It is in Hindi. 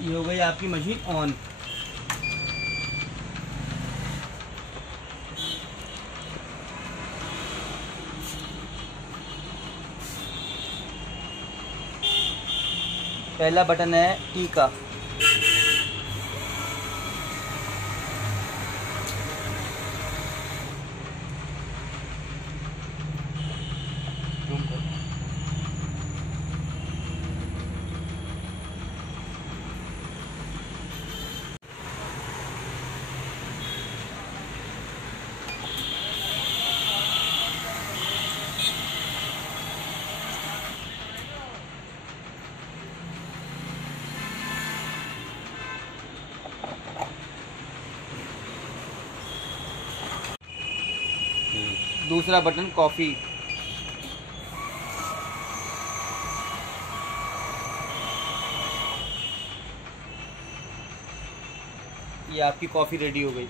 ये हो गई आपकी मशीन ऑन। पहला बटन है टी का। दूसरा बटन कॉफ़ी। ये आपकी कॉफ़ी रेडी हो गई।